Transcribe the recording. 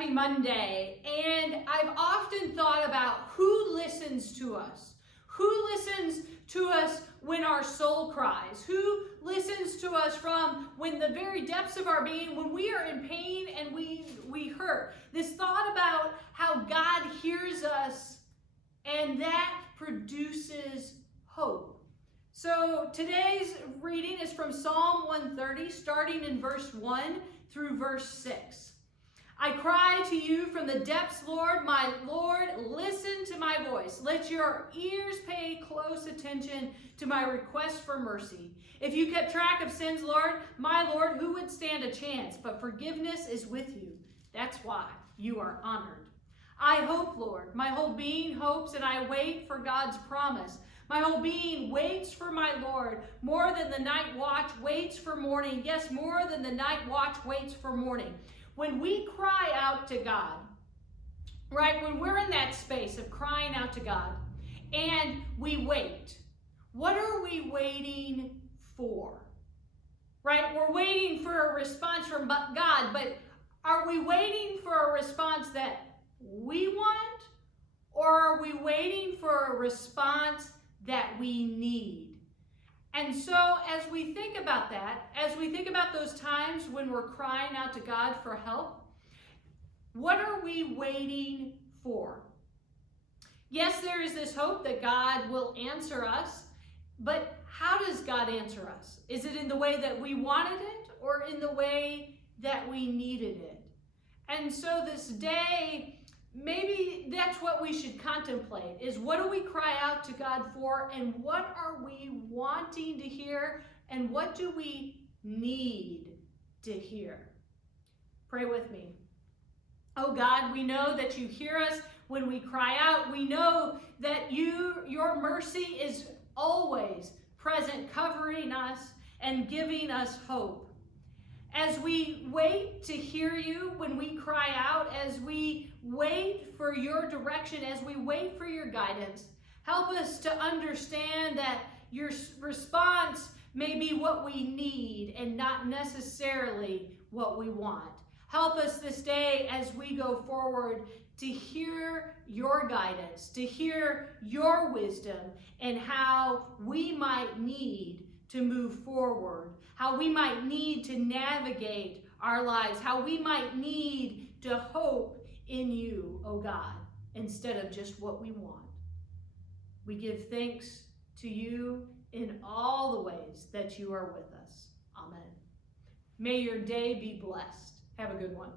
Happy Monday. And I've often thought about who listens to us. Who listens to us when our soul cries? Who listens to us from when the very depths of our being, when we are in pain and we hurt? This thought about how God hears us and that produces hope. So today's reading is from Psalm 130, starting in verse 1 through verse 6. I cry to you from the depths, Lord, my Lord, listen to my voice. Let your ears pay close attention to my request for mercy. If you kept track of sins, Lord, my Lord, who would stand a chance? But forgiveness is with you. That's why you are honored. I hope, Lord. My whole being hopes, and I wait for God's promise. My whole being waits for my Lord. More than the night watch waits for morning. Yes, more than the night watch waits for morning. When we cry out to God, right, when we're in that space of crying out to God and we wait, what are we waiting for? Right? We're waiting for a response from God, but are we waiting for a response that we want, or are we waiting for a response that we need? And so as we think about that, as we think about those times when we're crying out to God for help, what are we waiting for? Yes, there is this hope that God will answer us, but how does God answer us? Is it in the way that we wanted it, or in the way that we needed it? And so this day, maybe that's what we should contemplate, is what do we cry out to God for, and what are we wanting to hear, and what do we need to hear? Pray with me. Oh God, we know that you hear us when we cry out. We know that your mercy is always present, covering us and giving us hope. As we wait to hear you when we cry out, as we wait for your direction, as we wait for your guidance, help us to understand that your response may be what we need and not necessarily what we want. Help us this day as we go forward to hear your guidance, to hear your wisdom, and how we might need to move forward, how we might need to navigate our lives, how we might need to hope in you, oh God, instead of just what we want. We give thanks to you in all the ways that you are with us. Amen. May your day be blessed. Have a good one.